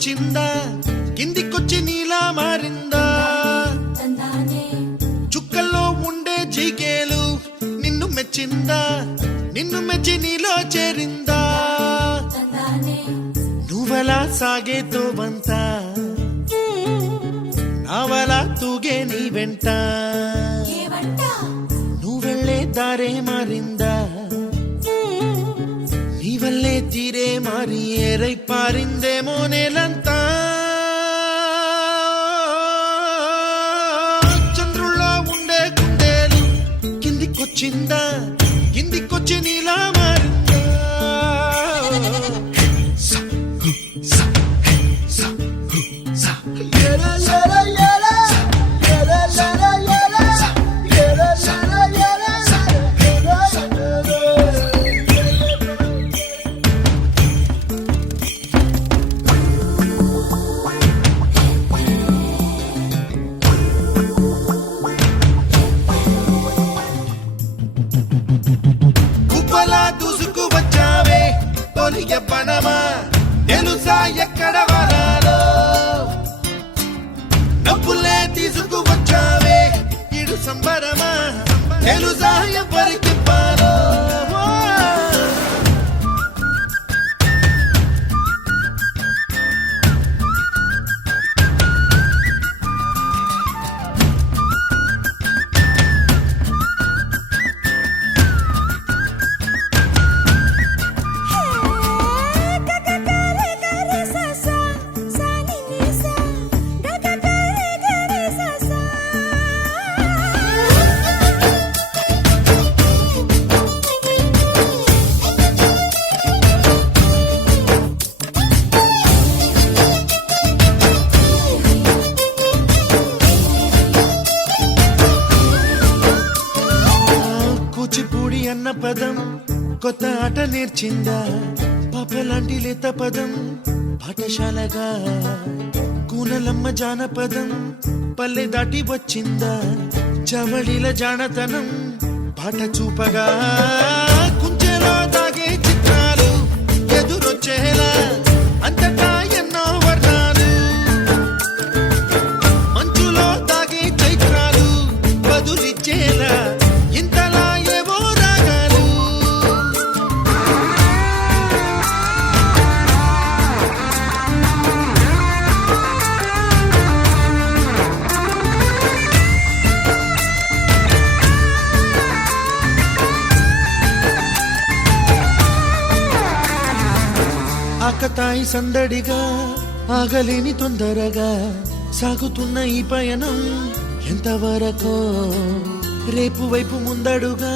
కిందికొచ్చిందా కిందికొచ్చి నీలా మారిందా చుక్కల్లో ఉండే జీకేలు నిన్ను మెచ్చిందా నిన్ను మెచ్చి నీలో చేరిందా నువ్వలా సాగేతో వంత నావలా తూగే నీ వెంట నువ్వెళ్ళే దారే మారిందా నీ వల్లే తీరే మారి ఏరై పారిందేమో నేలంతా చంద్రుల్లో ఉండే కుందేలు కిందికొచ్చిందా కిందికొచ్చి నీలా మారిందా దూసుకు వచ్చావే తొలి ఎవ్వనమా తెలుసా ఎక్కడ వరాలో డబ్బులే తీసుకు వచ్చావే ఇడు సంబరమా తెలుసా ఎవరికి పాలో కూచిపూడి అన్న పదం కొత్త ఆట నేర్చిందా పాపలాంటి లేత పదం పాఠశాలగా కూనలమ్మ జానపదం పల్లె దాటి వచ్చిందా చవళిల జానతనం పాట చూపగా కుంచెలో దాగే చిత్రాలు ఎదురొచ్చేలా అంతటా ఎన్నో వర్ణాలు మంచులో దాగే చైత్రాలు బదులిచ్చేలా ఇంతలా ఏవో రాగాలు ఆకతాయి సందడిగా ఆగలేని తొందరగా సాగుతున్న ఈ పయనం ఎంతవరకో రేపు వైపు ముందడుగా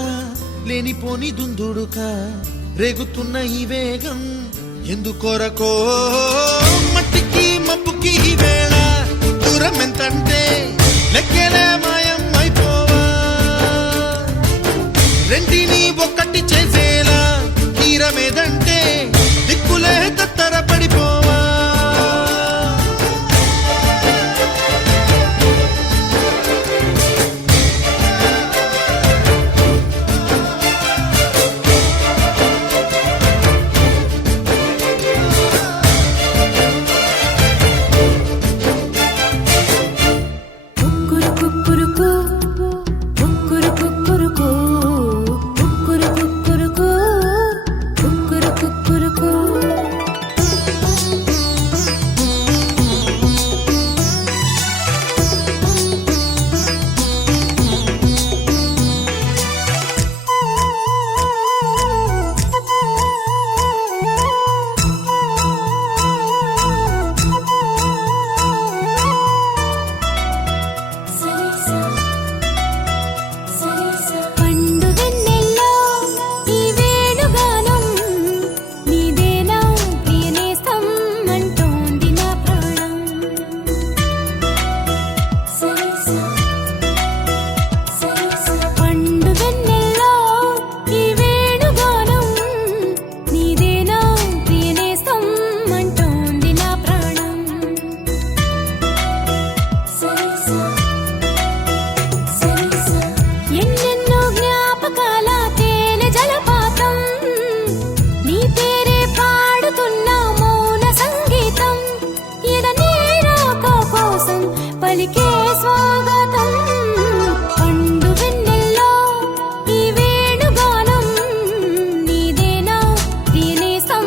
లేనిపోని దుందుడుగా రేగుతున్న ఈ వేగం ఎందుకొరకో మట్టికి మబ్బుకి ఈ వేళ దూరం ఎంతంటే లెక్కలే మాయం అయిపోవా రెంటిని ఒక్కటి చేసేలా తీరమేదంటే దిక్కులే తత్తర పడిపోవా పలికే స్వాగతం పండు వెన్నెల్లో ఈ వేణుగానం నీదేనా ప్రియనేసం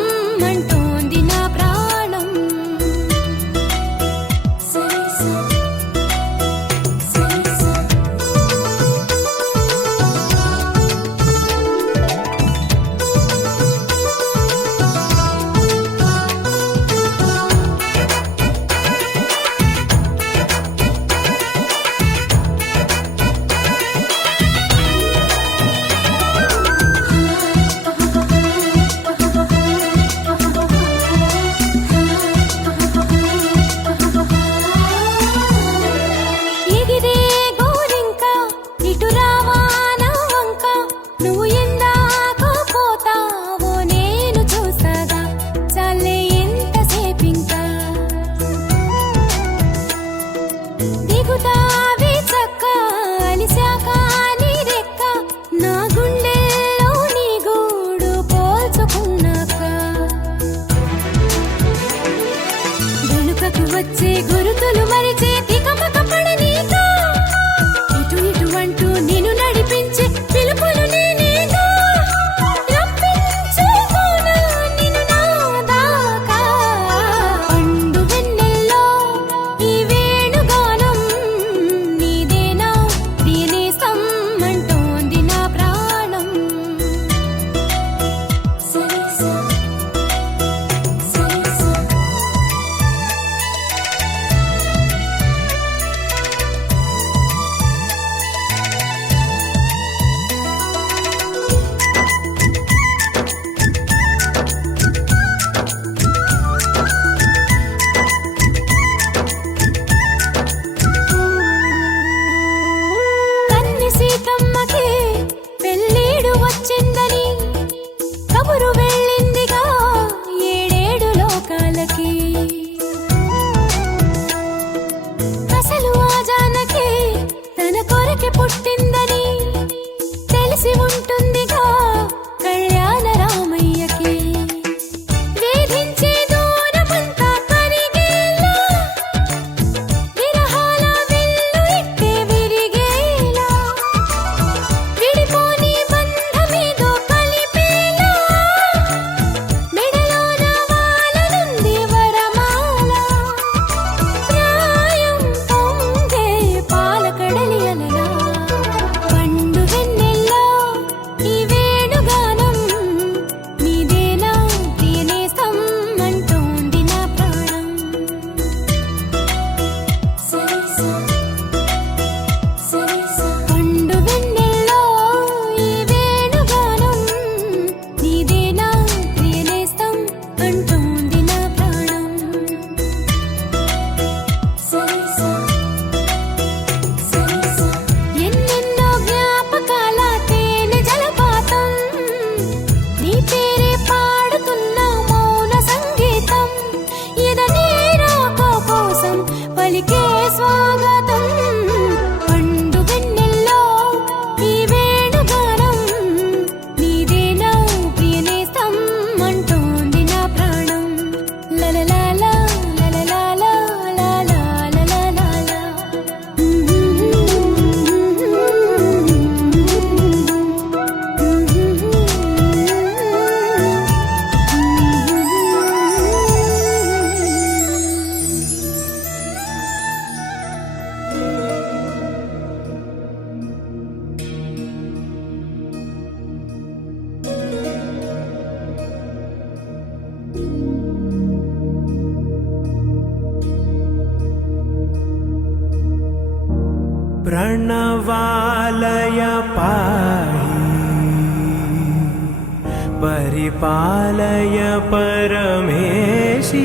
అంటోంది నా ప్రాణం సరిసా సరిసా ఎగిరే గోరింక ఇటు రావా నా వంక నువ్వు ఎందాకో పోతావో నేను చూసాగా చాలే ఎంతసేపింకా దిగుతావి చక్క అలిశాక నీ రెక్క నా గుండెల్లో నీ గూడు పోల్చుకున్నాక వెనుకకు వచ్చే గురుతులు మరిచే తికమక పడనీక ఇటు ఇటు అంటూ నిన్ను నడిపించే పిలుపులు నేనేగా రప్పించుకోనా నిన్ను నా దాకా పండు వెన్నెల్లో ఈ వేణుగానం నీదేనా ప్రియనేసం అంటోంది నా ప్రాణం సరిసా సరిసా కన్ని సీతమ్మకి పెళ్ళీడు వచ్చిందని కబురు వెళ్ళిందిగా ఏడేడు లోకాలకి అసలు ఆ జానకి తన కొరకి పుట్టిందని తెలిసి ఉంటుందిగా కళ్యాణ రామయ్యకి వేధించే దూరమంతా కరిగేలా విరహాల విల్లు ఇట్టే విరిగేలా విడిపోని బంధమేదో కలిపేలా మెడలోన వాలనుంది వరమాల ప్రాయం పొంగే పాలకడలి అలలా పండు వెన్నెల్లో ఈ వేణుగానం నీదేనా ప్రియనేసం అంటోంది నా ప్రాణం సరిసా సరిసా పండు వెన్నెల్లో ఈ వేణుగానం నీదేనా ప్రియనేసం అంటోంది నా ప్రాణం సరిసా సరిసా ఎన్నెన్నో జ్ఞాపకాల తేనె జలపాతం నీ పేరే పాడుతున్న మౌన సంగీతం ఎదనే రాక కోసం పలికే స్వాగతం పండు వెన్నెల్లో ఈ వేణుగానం నీదేనా ప్రియనేసం అంటోంది నా ప్రాణం లలలాలా లలలాలా లాలాలాలాలా प्रणवालय पाहि परिपालय परमेशी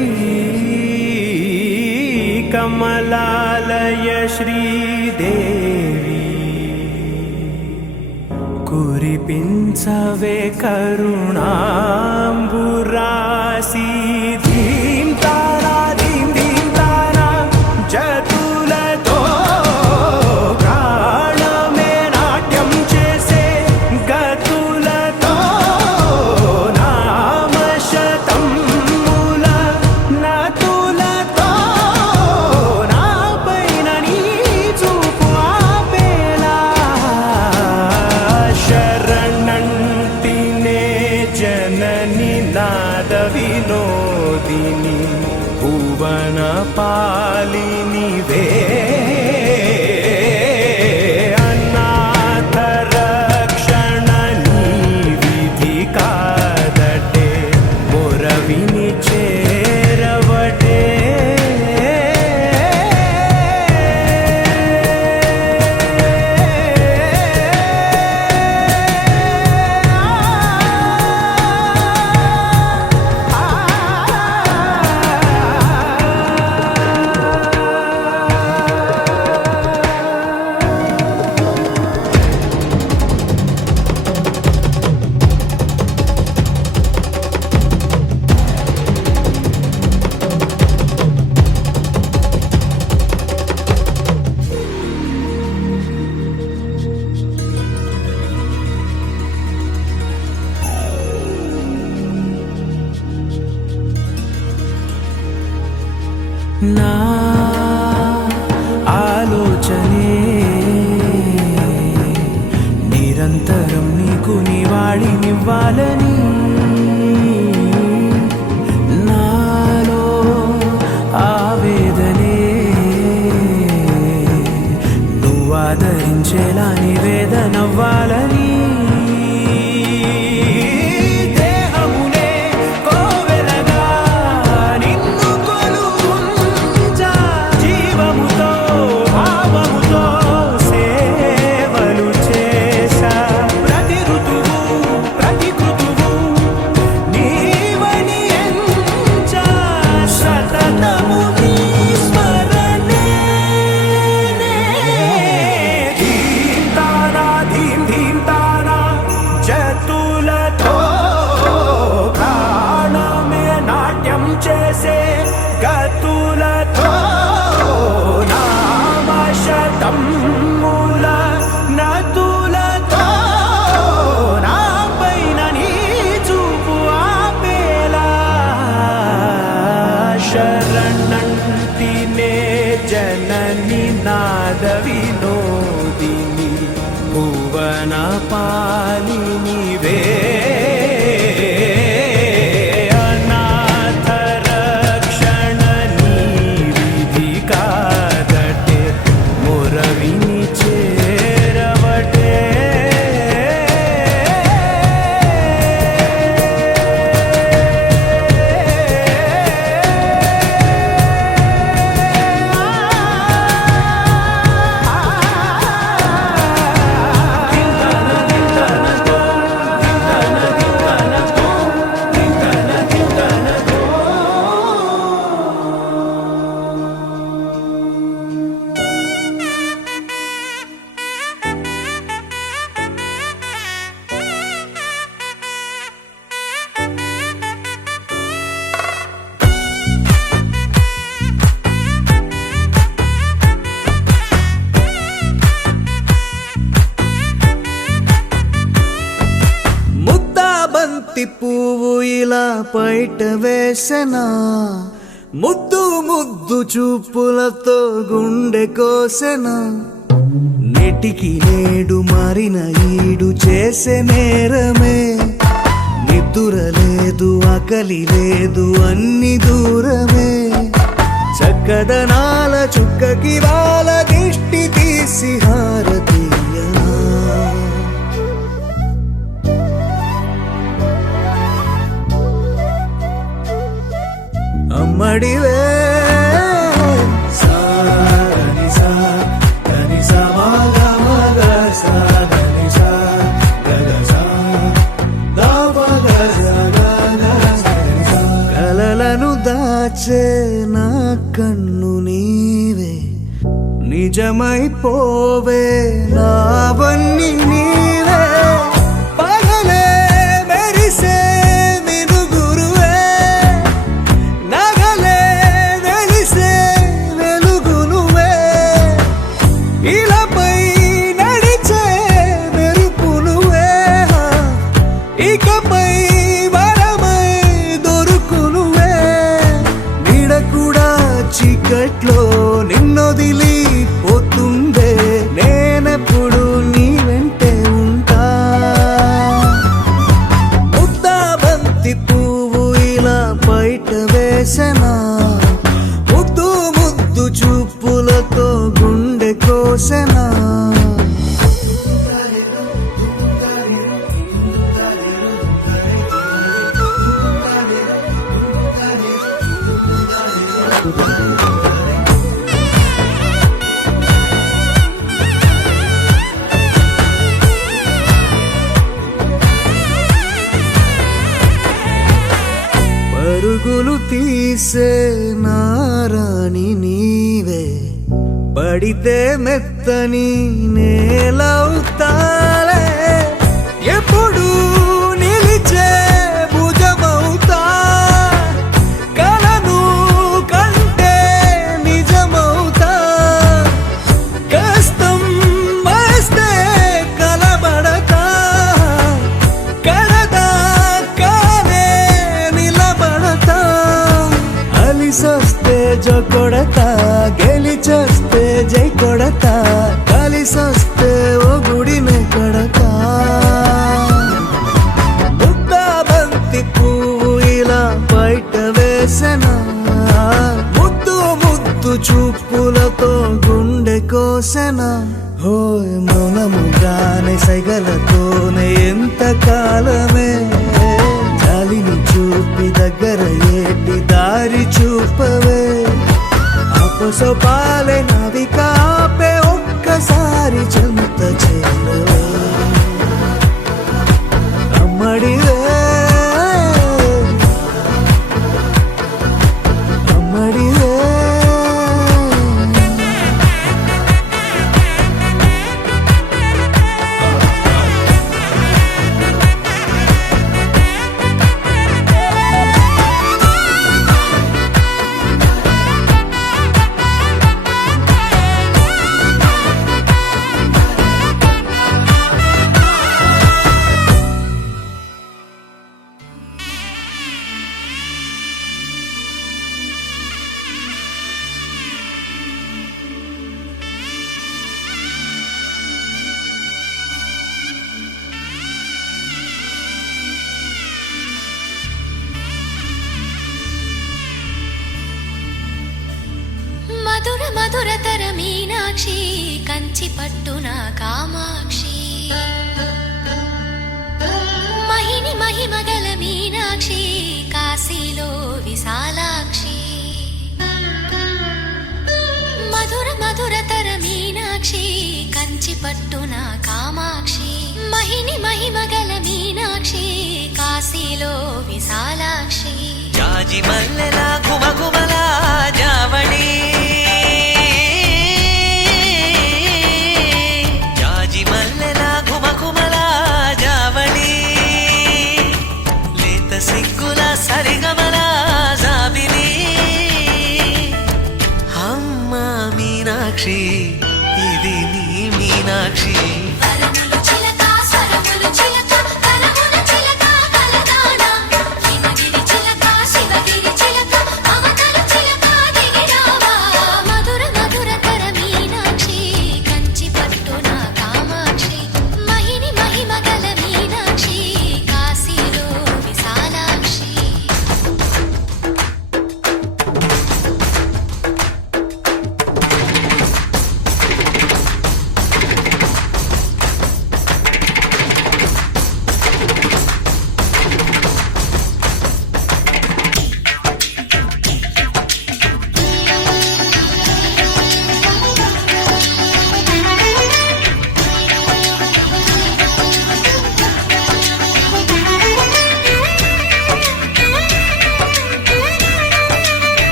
कमलालय श्रीदेवी कुरिपिंचवे करुणांबुरासी धीं तारा जतुलतो प्राणमे नाट्यं చేసే గతులతో నామశతం మూల నతులతో నాపైన నీ వేళ నివేదనవ్వాలని దేహమునే కోవెలగా నిన్ను కొలువుంచా జీవముతో భావముతో సేవలు చేశా ప్రతి ఋతువు ప్రతి కృతువు నీవని ఎంచా సతతము నీ స్మరణే ధీం తానా ధీం ధీం తానా జతులతో ప్రాణమే నాట్యం చేసే గతులతో నామశతం మూల నతులతో నా పైన నీ చూపు ఆపేలా శరణంటినే జనని నాద వినోదిని భువన పాలినివే అనాథ రక్షణ నీ విధి కాదటే మురవిని చేరవటే ముద్దాబంతి పువ్వు ఇలా బయట వేసెనా ముద్దు ముద్దు చూపులతో గుండె కోసెనా నెటికి నేడు మారిన ఈడు చేసే నేరమే నిద్దుర లేదు ఆకలి లేదు అన్ని దూరమే చక్కదనాల చుక్కకి వాళ్ళ దిష్టి తీసి హారతీయనా అమ్మడివే సాని సా దని సా మగ మగ సా దని సా గగ సా దా మగ సా గగ సా కలలను దాచే నా కన్ను నీవే నిజమైపోవే నావన్నీ నీవే పగలే మెరిసే మినుగురువే నగలే వెలిసే వెలుగునువే ఇలాపై నడిచే మెరుపునువే ఇకపై వరమై దొరుకునువే నీడ కూడా చీకట్లో నిన్నొదిలి పోతుందే నేనెప్పుడు నీ వెంటే ఉంటా ముద్దాబంతి పువ్వు ఇలా బయట వేసెనా ముద్దు ముద్దు చూపులతో గుండె కోసెనా పరుగులు తీసే నారాణి నీవే పడితే మెత్తని నేలవుతాలే ఎప్పుడు నిలిచే భుజమవుతా కలను కంటే నిజమవుతా కష్టం వస్తే కలబడతా కడదాకానే నిలబడతా అలిసొస్తే జో కొడతా గెలిచొస్తే జై కొడతా కలిసొస్తే ఓ గుడినే కడతా ముద్దాబంతి పువ్వు ఇలా బయట వేసెనా ముద్దు ముద్దు చూపులతో గుండె కోసెనా హోయ్ మౌనముగానే సైగలతోనే ఎంత కాలమే జాలిని చూపి దగ్గర ఏటి దారి చూపవే అపసోపాలే నవికాపే ఒక్కసారి చెంత చేరవే అమ్మడివే అమ్మడివే మధుర మధురతర మీనాక్షి కంచి పట్టున కామాక్షి మహిని మహిమగల మీనాక్షి కాశీలో విశాలాక్షి మధుర మధురతర మీనాక్షి కంచి పట్టున కామాక్షి మహిని మహిమగల మీనాక్షి కాశీలో విశాలాక్షి జాజి మల్లెల గుమగుమల జావళి జాజి మల్లెల గుమగుమల జావళి లేత సిగ్గుల సరిగమల జాబిలి అమ్మ మీనాక్షి ఇది నీ మీనాక్షి వరములు చిలక స్వరములు చిలక కరముల చిలక కలదాన హిమగిరి చిలక శివగిరి చిలక మమతలు చిలక దిగిరావా మధుర మధురతర మీనాక్షి కంచి పట్టున కామాక్షి మహిని మహిమగల మీనాక్షి కాశీలో విశాలాక్షి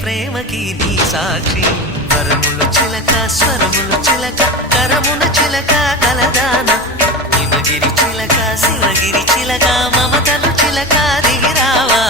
ప్రేమకి నీ సాక్షి వరములు చిలక స్వరములు చిలక కరమున చిలక కలదాన హిమగిరి చిలక శివగిరి చిలక మమతలు చిలక దిగిరావా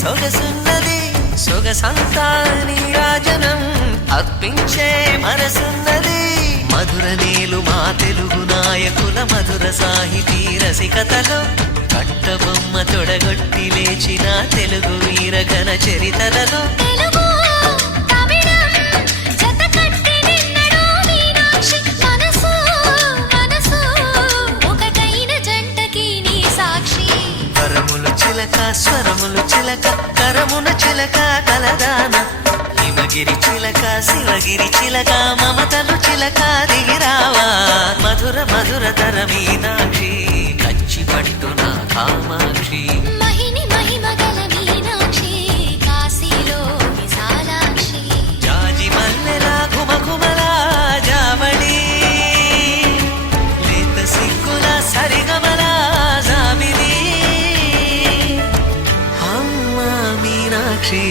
సొగసున్నది సొగసంతా నీరాజనం అర్పించే మనసున్నది మధుర నీలు మా తెలుగు తెలుగు నాయకుల మధుర సాహితీ రసికతలో కట్టబొమ్మ తొడగొట్టి లేచిన తెలుగు వీరగణ చరితలలో తెలుగు తమిళం జతకట్టి నిన్నడు మీనాక్షి మనసు మనసు ఒకటైన జంటకి నీ సాక్షి వరములు చిలక స్వరములు చిలక కరమున చిలక కలదాన హిమగిరి చిలక శివగిరి చిలక మమతలు చిలక దిగిరావా మధుర మధుర తర మీనాక్షి కచ్చి పట్టున కామాక్షి మహిని మహిమగల మీనాక్షి కాశీలో విశాలాక్షి జాజి మల్లెల ఘుమఘుమల జావళి లేత సిగ్గుల సరిగమల జాబిలి అమ్మ మీనాక్షి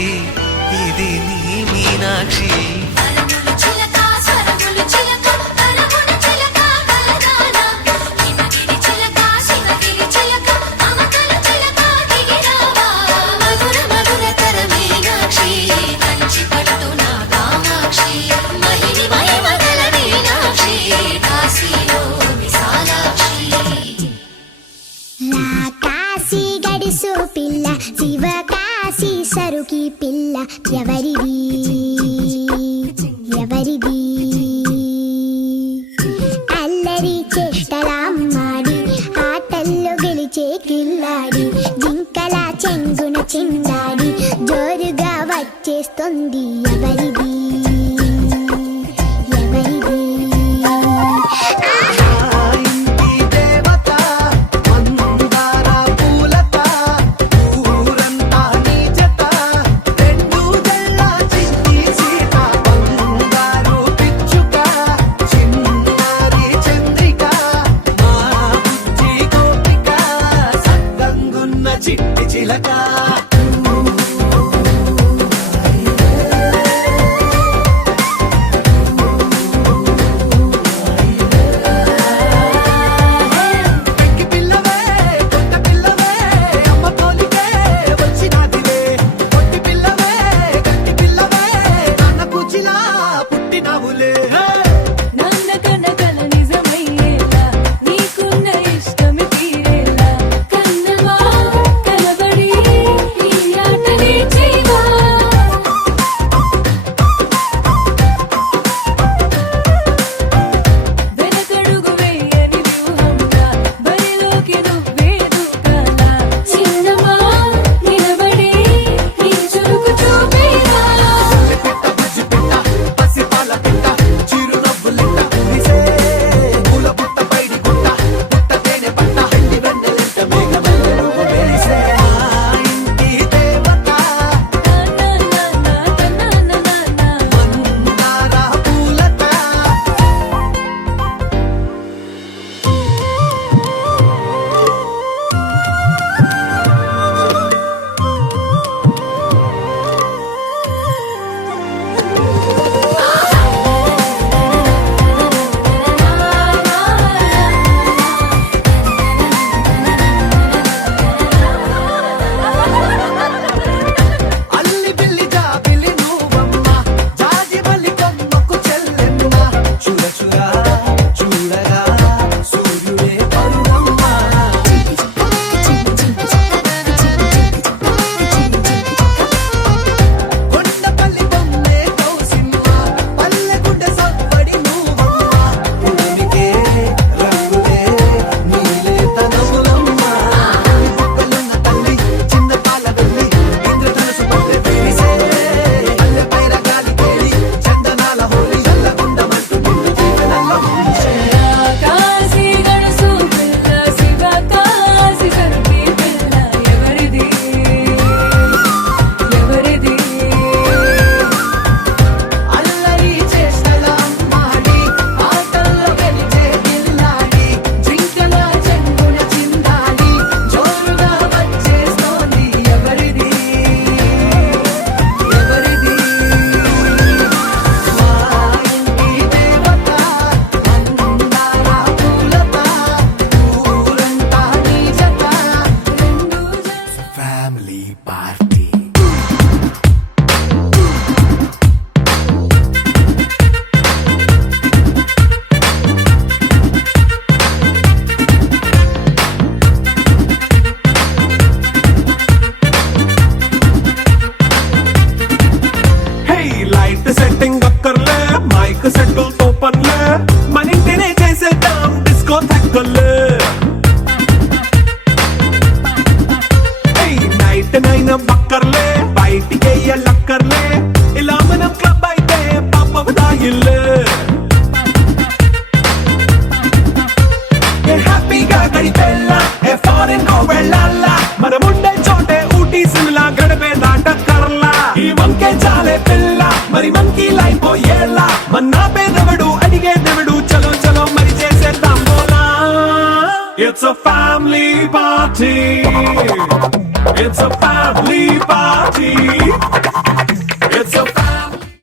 ఇది నీ మీనాక్షి వరములు చిలక స్వరములు చిలక కరమున చిలక కలదాన హిమగిరి చిలక శివగిరి చిలక మమతలు చిలక దిగిరావా మధుర మధుర తర మీనాక్షి కంచి పట్టున కామాక్షి మహిని మహిమగల మీనాక్షి కాశీలో విశాలాక్షి నా కాశీ గడిసు పిల్ల శివ కాశీ సరుకి పిల్ల ఎవరిది ఎవరిది అల్లరి చేష్టలామ్మాడి ఆటల్లో గెలిచే కిల్లాడి జింకల చెంగున చిందాడి జోరుగా వచ్చేస్తుంది ఎవరిది ఎవరిది ఆ ఇంటి దేవత మందార పూలత ఊరంతా నీ జత రెండు జల్ల మరి మంకీ లైన్ పోయేలా మన్నా పేదవడు అడిగేదెవడు చలో చలో మరి చేసేద్దాం బోలా It's a family party. It's a family party.